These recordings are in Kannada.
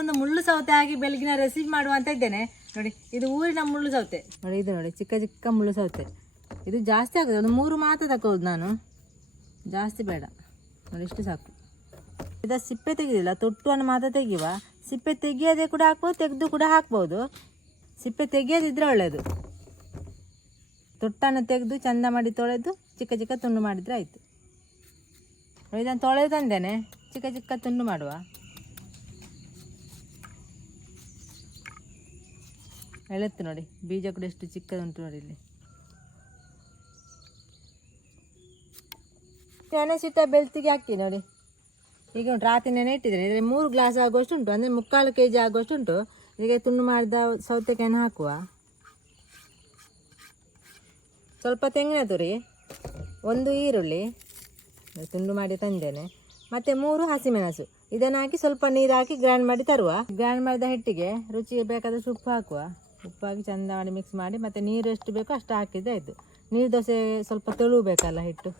ಒಂದು ಮುಳ್ಳು ಸೌತೆ ಹಾಕಿ ಬೆಳಗಿನ ರೆಸಿಪಿ ಮಾಡುವ ಅಂತ ಇದ್ದೇನೆ. ನೋಡಿ, ಇದು ಊರಿನ ಮುಳ್ಳು ಸೌತೆ. ನೋಡಿ, ಇದು ನೋಡಿ, ಚಿಕ್ಕ ಚಿಕ್ಕ ಮುಳ್ಳು ಸೌತೆ. ಇದು ಜಾಸ್ತಿ ಆಗುತ್ತೆ ಒಂದು ಮೂರು ಮಾತ್ರ ತಗೋದು ನಾನು. ಜಾಸ್ತಿ ಬೇಡ. ನೋಡಿ, ಇಷ್ಟು ಸಾಕು. ಇದು ಸಿಪ್ಪೆ ತೆಗೆದಿಲ್ಲ, ತೊಟ್ಟುವನ್ನು ಮಾತ್ರ ತೆಗೆಯುವ. ಸಿಪ್ಪೆ ತೆಗಿಯೋದೇ ಕೂಡ ಹಾಕ್ಬೋದು, ತೆಗೆದು ಕೂಡ ಹಾಕ್ಬೋದು. ಸಿಪ್ಪೆ ತೆಗಿಯೋದಿದ್ರೆ ಒಳ್ಳೆಯದು ತೊಟ್ಟನ್ನು ತೆಗೆದು ಚಂದ ಮಾಡಿ ತೊಳೆದು, ಚಿಕ್ಕ ಚಿಕ್ಕ ತುಂಡು ಮಾಡಿದರೆ ಆಯಿತು. ಇದನ್ನು ತೊಳೆದು ತಂದೇನೆ. ಚಿಕ್ಕ ಚಿಕ್ಕ ತುಂಡು ಮಾಡುವ. ಎಳೆತ್ತು ನೋಡಿ. ಬೀಜ ಕೂಡ ಎಷ್ಟು ಚಿಕ್ಕದುಂಟು ನೋಡಿ ಇಲ್ಲಿ. ನೆನೆಸಿಟ್ಟ ಬೆಳ್ತಿಗೆ ಹಾಕಿ ನೋಡಿ. ಈಗ ಉಂಟು, ರಾತ್ರಿ ನೆನೆ ಇಟ್ಟಿದ್ದೇನೆ ಇದರಲ್ಲಿ ಮೂರು ಗ್ಲಾಸ್ ಆಗುವಷ್ಟು ಉಂಟು. ಅಂದರೆ ಮುಕ್ಕಾಲು ಕೆ ಜಿ ಆಗುವಷ್ಟು ಉಂಟು. ಈಗ ತುಂಡು ಮಾಡಿದ ಸೌತೆಕಾಯಿನ ಹಾಕುವ. ಸ್ವಲ್ಪ ತೆಂಗಿನ ತುರಿ, ಒಂದು ಈರುಳ್ಳಿ ತುಂಡು ಮಾಡಿ ತಂದೇನೆ. ಮತ್ತು ಮೂರು ಹಸಿಮೆಣಸು. ಇದನ್ನು ಹಾಕಿ ಸ್ವಲ್ಪ ನೀರು ಹಾಕಿ ಗ್ರೈಂಡ್ ಮಾಡಿ ತರುವ. ಗ್ರೈಂಡ್ ಮಾಡಿದ ಹಿಟ್ಟಿಗೆ ರುಚಿಗೆ ಬೇಕಾದಷ್ಟು ಉಪ್ಪು ಹಾಕುವ. ಉಪ್ಪು ಚೆಂದ ಮಾಡಿ ಮಿಕ್ಸ್ ಮಾಡಿ, ಮತ್ತು ನೀರು ಎಷ್ಟು ಬೇಕೋ ಅಷ್ಟು ಹಾಕಿದ್ರೆ ಆಯಿತು. ನೀರು ದೋಸೆ ಸ್ವಲ್ಪ ತೆಳು ಬೇಕಲ್ಲ ಹಿಟ್ಟು?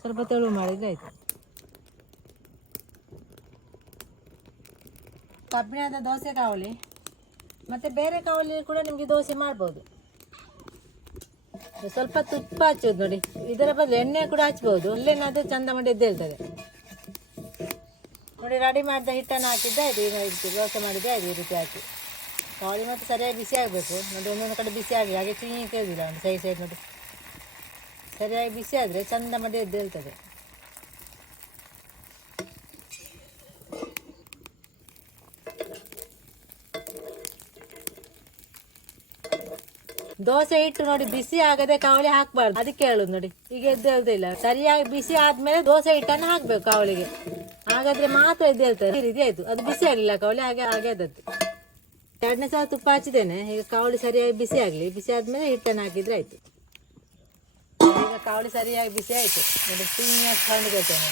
ಸ್ವಲ್ಪ ತೆಳು ಮಾಡಿದರೆ ಆಯಿತು. ಕಬ್ಬಿಣದ ದೋಸೆ ಕಾವಲಿ? ಮತ್ತು ಬೇರೆ ಕಾವಲಿ ಕೂಡ ನಿಮಗೆ ದೋಸೆ ಮಾಡ್ಬೋದು. ಸ್ವಲ್ಪ ತುಪ್ಪ ಹಚ್ಚೋದು ನೋಡಿ. ಇದರ ಬದಲು ಎಣ್ಣೆ ಕೂಡ ಹಚ್ಬೋದು. ಅಲ್ಲೇನಾದರೂ ಚಂದ ಮಾಡಿ ಎದ್ದೇಳ್ತದೆ ನೋಡಿ ರೆಡಿ ಮಾಡಿದ ಹಿಟ್ಟನ್ನು ಹಾಕಿದ್ದೆ. ಇದು ಈ ದೋಸೆ ಮಾಡಿದ್ದೆ. ಇದು ಈ ರೀತಿ ಹಾಕಿ. ಕಾವಲಿ ಮತ್ತು ಸರಿಯಾಗಿ ಬಿಸಿ ಆಗಬೇಕು. ನೋಡಿ ಒಂದೊಂದು ಕಡೆ ಬಿಸಿ ಆಗಲಿ ಹಾಗೆ ಚೀನಿ ಕೇಳಿಲ್ಲ ಒಂದು ಸೈಡ್ ಸೈಡ್ ನೋಡಿ. ಸರಿಯಾಗಿ ಬಿಸಿ ಆದರೆ ಚಂದ ಮಾಡಿ ಎದ್ದೇಳ್ತದೆ ದೋಸೆ ಹಿಟ್ಟು ನೋಡಿ ಬಿಸಿ ಆಗದೆ ಕಾವಳಿ ಹಾಕ್ಬಾರ್ದು. ಅದಕ್ಕೆ ಹೇಳುದು ನೋಡಿ. ಈಗ ಎದ್ದೇಳ್ತಿಲ್ಲ ಸರಿಯಾಗಿ ಬಿಸಿ ಆದ್ಮೇಲೆ ದೋಸೆ ಹಿಟ್ಟನ್ನು ಹಾಕ್ಬೇಕು ಕಾವಳಿಗೆ. ಹಾಗಾದ್ರೆ ಮಾತ್ರ ಎದ್ದೇಳ್ತಾರೆ ಈ ರೀತಿ ಆಯ್ತು. ಅದು ಬಿಸಿ ಆಗಲಿಲ್ಲ ಕಾವಳಿ, ಹಾಗೆ ಹಾಗೆ ಎರಡನೇ ಸಲ ತುಪ್ಪ ಹಚ್ಚಿದ್ದೇನೆ. ಈಗ ಕಾವಳಿ ಸರಿಯಾಗಿ ಬಿಸಿ ಆಗಲಿ. ಬಿಸಿ ಆದಮೇಲೆ ಹಿಟ್ಟನ್ನು ಹಾಕಿದ್ರೆ ಆಯ್ತು. ಈಗ ಕಾವಳಿ ಸರಿಯಾಗಿ ಬಿಸಿ ಆಯ್ತು. ನೋಡಿ ಸಿಂಹ ಸೌಂಡ್ ಕೇಳ್ತೇನೆ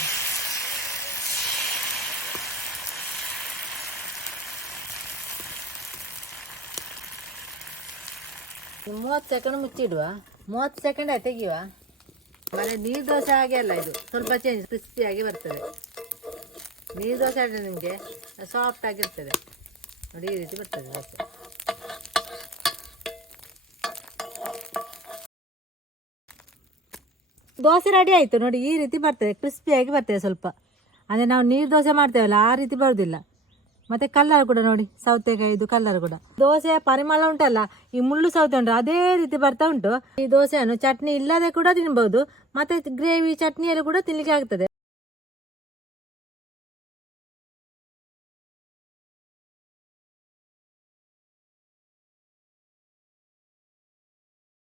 ನೋಡಿ ಮೂವತ್ತು ಸೆಕೆಂಡ್ ಮುಚ್ಚಿಡುವ. ಮೂವತ್ತು ಸೆಕೆಂಡ್ ಆಯ್ತು ತೆಗಿಯುವ. ಮನೆ ನೀರು ದೋಸೆ ಹಾಗೆ ಅಲ್ಲ ಇದು. ಸ್ವಲ್ಪ ಚೇಂಜ್ ಕ್ರಿಸ್ಪಿಯಾಗಿ ಬರ್ತದೆ. ನೀರು ದೋಸೆ ಆದರೆ ನಿಮಗೆ ಸಾಫ್ಟ್ ಆಗಿರ್ತದೆ. ನೋಡಿ, ಈ ರೀತಿ ಬರ್ತದೆ ದೋಸೆ ದೋಸೆ ರೆಡಿ ಆಯಿತು ನೋಡಿ, ಈ ರೀತಿ ಬರ್ತದೆ ಕ್ರಿಸ್ಪಿಯಾಗಿ ಬರ್ತದೆ ಸ್ವಲ್ಪ. ಅಂದರೆ ನಾವು ನೀರು ದೋಸೆ ಮಾಡ್ತೇವಲ್ಲ, ಆ ರೀತಿ ಬರೋದಿಲ್ಲ. ಮತ್ತೆ ಕಲ್ಲರ್ ಕೂಡ ನೋಡಿ ಸೌತೆಕಾಯಿದು ಕಲ್ಲರ್ ಕೂಡ. ದೋಸೆಯ ಪರಿಮಳ ಉಂಟಲ್ಲ, ಈ ಮುಳ್ಳು ಸೌತೆ ಉಂಟು ಅದೇ ರೀತಿ ಬರ್ತಾ ಉಂಟು. ಈ ದೋಸೆಯನ್ನು ಚಟ್ನಿ ಇಲ್ಲದೆ ಕೂಡ ತಿನ್ಬೋದು, ಮತ್ತೆ ಗ್ರೇವಿ ಚಟ್ನಿಯಲ್ಲಿ ಕೂಡ ತಿನ್ಲಿಕ್ಕೆ ಆಗ್ತದೆ.